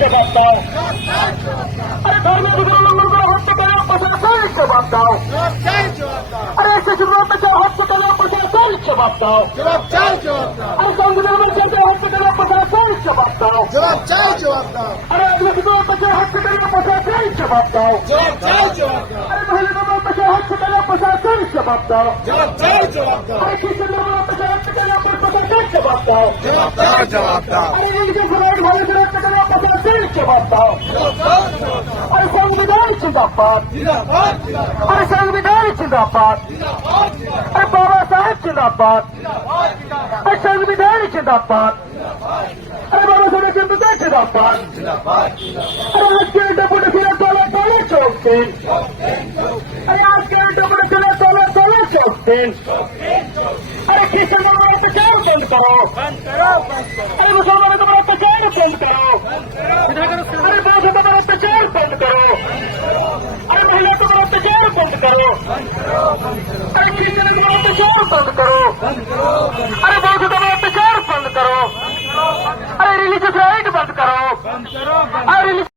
जवाब दाओ। अरे धर्माधिकार उल्लंघन करा हत्याकांड प्रशासन जवाब दाओ। अरे शिशुओं पे हत्याकांड प्रशासन जवाब दाओ। अरे संविधान में चलते हत्याकांड प्रशासन जवाब दाओ। अरे आदिवासियों पे हत्याकांड प्रशासन जवाब दाओ। अरे महिलाओं पे हत्याकांड प्रशासन जवाब दाओ। अरे किसानों पे हत्याकांड प्रशासन जवाब दाओ। अरे इनके खिलाफ भाई प्रशासन जवाब दाओ। अरे संविधान जिंदाबाद। अरे संविधान जिंदाबाद। अरे बाबा साहेब जिंदाबाद। अरे संविधान जिंदाबाद। अरे बाबा साहेब जिंदाबाद। अरे आज के डेपुटी फिर तोला चौकते। अरे आज के डेपुटी फिर तोला चौकते। अरे किसानों का अत्याचार बंद करो। अरे मुसलमानों का अत्याचार बंद करो। अरे बौद्धों का अत्याचार बंद करो। अरे महिलाओं का अत्याचार बंद करो। अरे किसानों का अत्याचार बंद करो। अरे बौद्धों का अत्याचार बंद करो। अरे रिलीजियस राइट बंद करो। अरे